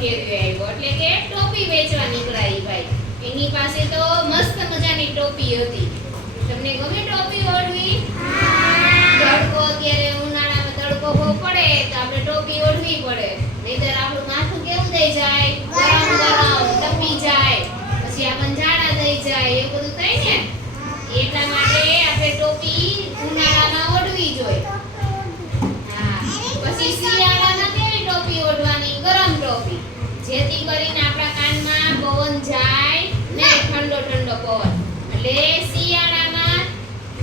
ફેરવ્યો આવ્યો એટલે કે ટોપી વેચવા નીકળ્યા ઈ ભાઈ. એની પાસે તો મસ્ત મજાની ટોપી હતી. તમને ગમે ટોપી ઓઢવી? તડકો અત્યારે ઉનાળામાં તડકો બહુ પડે તો આપણે ટોપી ઓઢવી પડે, નહીંતર આપણું માથું કેવું થઈ જાય, ગરમ ગરમ તપી જાય, પછી આપણને ઝાડા થઈ જાય, એ બધું થાય ને. એટલા માટે આપણે ટોપી ઉનાળામાં ઓઢવી જોઈએ. પછી શિયાળામાં કેવી ટોપી ઓઢવાની? ગરમ ટોપી, જેથી કરીને આપણા કાનમાં પવન જાય ને ઠંડો ઠંડો પવન. એટલે શિયાળામાં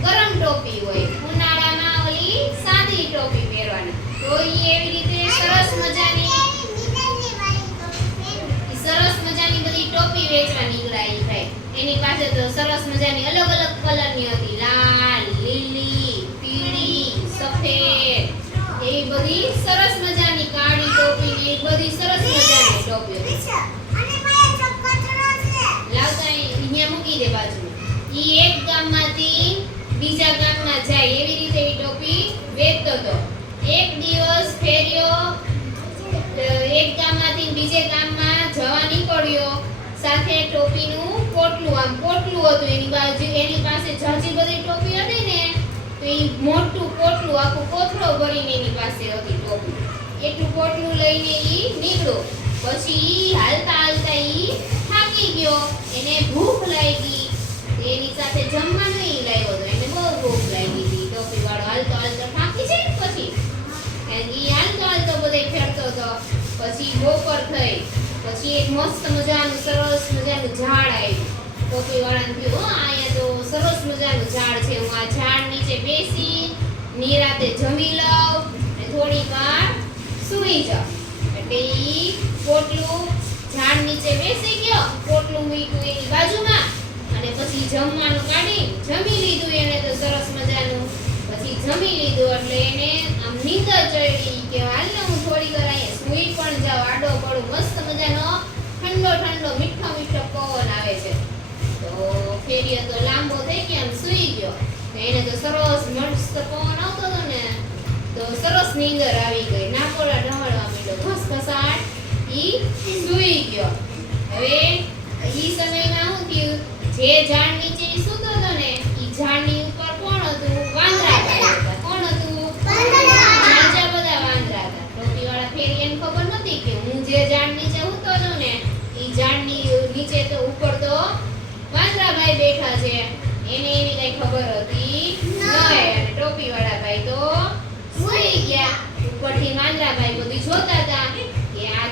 ગરમ ટોપી હોય, ઉનાળામાં ઓલી સાદી ટોપી પહેરવાની. તો એવી રીતે સરસ મજાની બધી ટોપી વેચવા નીકળાઈ ભાઈ. એની પાસે તો સરસ મજાની અલગ અલગ કલરની હતી, લાલ, લીલી, પીળી, સફેદ, એવી બધી સરસ મજાની કાળી ટોપી ને એ બધી સરસ મજાની ટોપીઓ લાવતા અહીંયા મૂકી દે બાજુમાં. ઈ એક ગામમાંથી બીજા ગામમાં જાય એવી રીતે ઈ ટોપી વેચતો હતો. એક દિવસ ફેર્યો, એક ગામમાંથી બીજે ગામમાં જવા નીકળ્યો, સાથે ટોપીનું પોટલું હતું એની બાજુ. એની પાસે જાજી બધી ટોપી હતી ને, તો ઈ મોટું પોટલું આખું કોથળો ભરીને એની પાસે હતી ટોપી. એટલું પોટલું લઈને ઈ નીકળ્યો. પછી ઈ હાલતા હાલતા ઈ થાકી ગયો, એને ભૂખ લાગી. એની સાથે જમવાનું ઈ લાવ્યો હતો, એને બહુ ભૂખ લાગી હતી. ટોપી વાળો હાલતો હાલતો થાકી જાય ને પછી ઈ હાલતો બધે ફેરતો હતો. પછી બપોર થઈ, પછી એક મસ્ત મજાનું સરસ મજાનું ઝાડ આવ્યું. ટોપી વાળાને કહ્યું, અહીંયા તો સરસ મજાનું ઝાડ છે, હું આ ઝાડ નીચે બેસી નિરાતે જમી લઉં અને થોડી વાર સૂઈ જાઉં. એટલે ઈ પોટલું ઝાડ નીચે બેસી ગયો, પોટલું મૂક્યું એની બાજુમાં અને પછી જમવાનું કાઢી જમી લીધું એને તો સરસ મજાનું. પછી જમી લીધું એટલે એને આમ નીંદર ચડી કે હાલ ને હું થોડી વાર અહીંયા સૂઈ પણ જાઉં, આડો પડું, મસ્ત મજાનો ઠંડો ઠંડો મીઠો મીઠો પવન આવે છે. તો ફેરિયો તો લાંબો થઈ ગયો આમ સૂઈ ગયો. એને તો સરસ મસ્ત પવન આવતો હતો ને, તો સરસ નીંદર આવી ગઈ, નાકોડા ઢવળવા માંડ્યો, ઘસઘસાટ ઈ સૂઈ ગયો. હવે ઈ સમયમાં શું થયું, જે ઝાડ નીચે ઈ સૂતો હતો ને, ઈ ઝાડની ઉપર કોણ હતું? વાંદરાભાઈ હતા. કોણ હતું? બીજા બધા વાંદરા હતા. ટોપીવાળા ફેરિયાને ખબર નહોતી કે હું જે ઝાડ નીચે સૂતો હતો ને, ઈ ઝાડની નીચે તો ઉપર તો વાંદરાભાઈ બેઠા છે. એને એની કઈ ખબર હતી નહીં. અને ટોપીવાળા ભાઈ તો સૂઈ ગયા. ઉપરથી વાંદરાભાઈ બધું જોતા હતા કે આ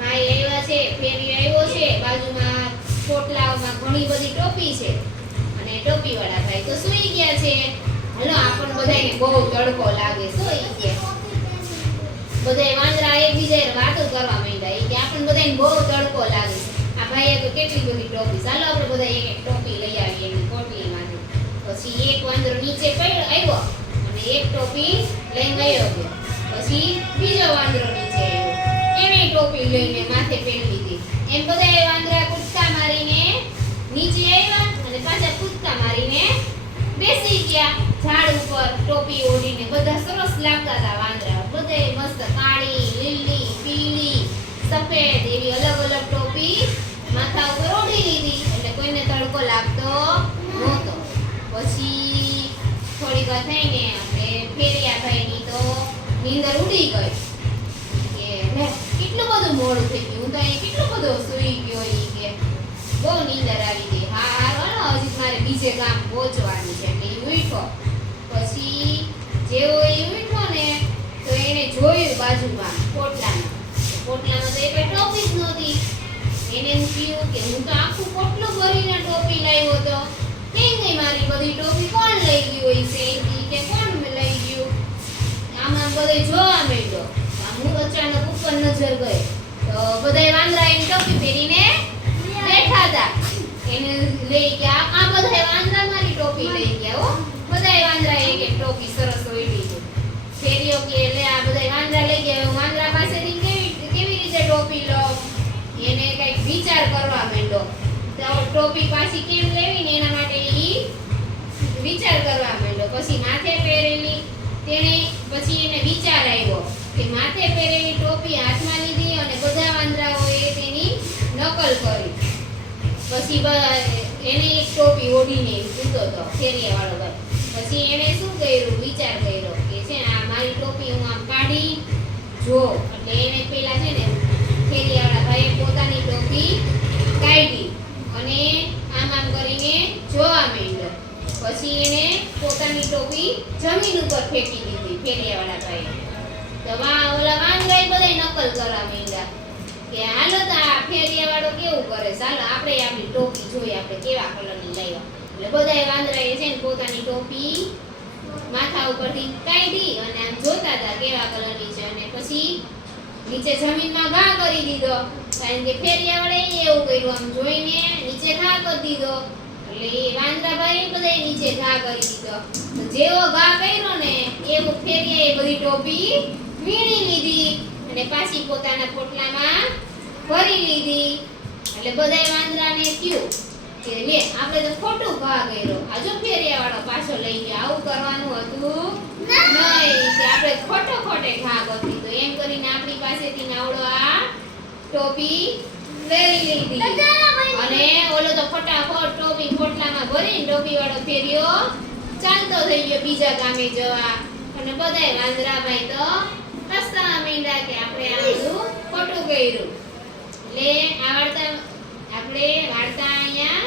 ભાઈ આવ્યા છે, ફેરિયો આવ્યો છે, બાજુમાં પોટલામાં ઘણી બધી ટોપી છે અને ટોપીવાળા ભાઈ તો સૂઈ ગયા છે. હાલો આપણને બધાને બહુ તડકો લાગે, સૂઈ ગયા. બધાય વાંદરા એકબીજાને વાતો કરવા માંડ્યા કે આપણને બધાને બહુ તડકો લાગે છે, આ ભાઈએ તો કેટલી બધી ટોપી, ચાલો આપણે બધા એક એક ટોપી લઈ આવીએ એની પોટલીમાંથી. પછી એક વાંદરો નીચે આવ્યો અને એક ટોપી લઈને ગયો ગયો. પછી બીજો વાંદરો નીચે આવ્યો, એને ટોપી લઈને માથે પહેરી લીધી. એમ બધાય વાંદરા કૂદકા મારીને નીચે આવ્યા અને પાછા કૂદકા મારીને બેસી ગયા ઝાડ ઉપર ટોપી ઓઢીને. બધા સરસ લાગતા હતા વાંદરા, બધાય મસ્ત કાળી, લીલી, પીળી, સફેદ એવી અલગ અલગ ટોપી માથા ઉપર ઓઢી લીધી એટલે કોઈને તડકો લાગતો નહોતો. પછી થોડી વાર થઈને આપણે ફેરિયા ભાઈની તો નીંદર ઉડી ગઈ કે લે કેટલું બધું મોડું થઈ ગયું, હું તો અહીં કેટલું બધું સૂઈ ગયો. ઈ કે બહુ નીંદર આવી ગઈ. હા હાલો હજી મારે બીજે ગામ પહોંચવાનું છે એટલે ઈ ઉઠ્યો. પછી જેવો ઈ ઉઠ્યો ને તો એને જોયું બાજુમાં પોટલામાં તો એટલે ટોપી જ નહોતી. એને એમ થયું કે હું તો આખું પોટલું ભરીને ટોપી લાવ્યો હતો, કેમ ગઈ મારી બધી ટોપી? કોણ લઈ ગયું હશે? કે કોણ લઈ ગયું? આમાં બધે જોવા માંડ્યો. હું અચાનક ઉપર નજર ગઈ તો બધાય વાંદરા એની ટોપી પહેરીને બેઠા હતા. એને લઈ ગયા, આ બધાય વાંદરા મારી ટોપી લઈ ગયા હો. બધાય વાંદરા એક એક ટોપી સરસ ઓઢી છે. ફેરિયો કે લે આ બધાય વાંદરા લઈ ગયા, હું વાંદરા પાસેથી કેવી રીતે ટોપી લઉં? એને કઈક વિચાર કરવા માંડ્યો. તો ટોપી પાછી કેમ લેવી ને એના માટે ઈ વિચાર કરવા માંડ્યો. પછી માથે પહેરેલી પછી એને વિચાર આવ્યો કે માથે પહેરેલી ટોપી હાથમાં લીધી અને બધા વાંદરાઓએ નકલ કરી. પછી એની એક ટોપી ઓઢીને સૂતો હતો ફેરિયાવાળો ભાઈ. પછી એણે શું કર્યું, વિચાર કર્યો કે છે ને આ મારી ટોપી હું આમ કાઢી જો. એટલે એને પેલા છે ને ફેરિયાવાળા ભાઈએ પોતાની ટોપી કાઢી અને આમ આમ કરીને જોવા માંડ્યો. પછી એને પોતાની ટોપી જમીન ઉપર ફેંકી દીધી ફેરિયાવાળા ભાઈએ. તો ઓલા વાંદરાએ બધાય નકલ કરવા માંડ્યા કે હાલો તો આ ફેરિયાવાળો કેવું કરે, ચાલો આપણે આપણી ટોપી જોઈએ આપણે કેવા કલરની લાવ્યા. એટલે બધાય વાંદરાએ છે ને પોતાની ટોપી માથા ઉપરથી કાઢી અને આમ જોતા હતા કેવા કલરની છે. અને પછી નીચે જમીનમાં ઘા કરી દીધો, કારણ કે ફેરિયાવાળાએ એવું કર્યું, આમ જોઈને નીચે ઘા કરી દીધો. એટલે એ વાંદરાભાઈ બધાય નીચે ઘા કરી દીધો. તો જેવો ઘા કર્યો ને એવું ફેરિયાએ બધી ટોપી વીણી લીધી અને પાછી પોતાના પોટલામાં ભરી લીધી. એટલે બધાય વાંદરાને થયું કે લે આપણે તો ખોટું ઘા કર્યો, આ જો ફેરિયાવાળો પાછો લઈ ગયો, આવું કરવાનું હતું નહીં કે આપણે ખોટે ઘા કરી દીધો. એમ કરીને આપણી પાસેથી નાવડો આ ટોપી લઈ લીધી. અને ઓલો તો ફટાફટ ટોપી પોટલામાં ભરીને ટોપીવાળો ફેરિયો ચાલતો થઈ ગયો બીજા ગામે જવા. અને બધાય વાંદરાભાઈ તો હસતા માંડ્યા કે આપણે આ બધું ખોટું કર્યું. એટલે આ વાર્તા અહીંયા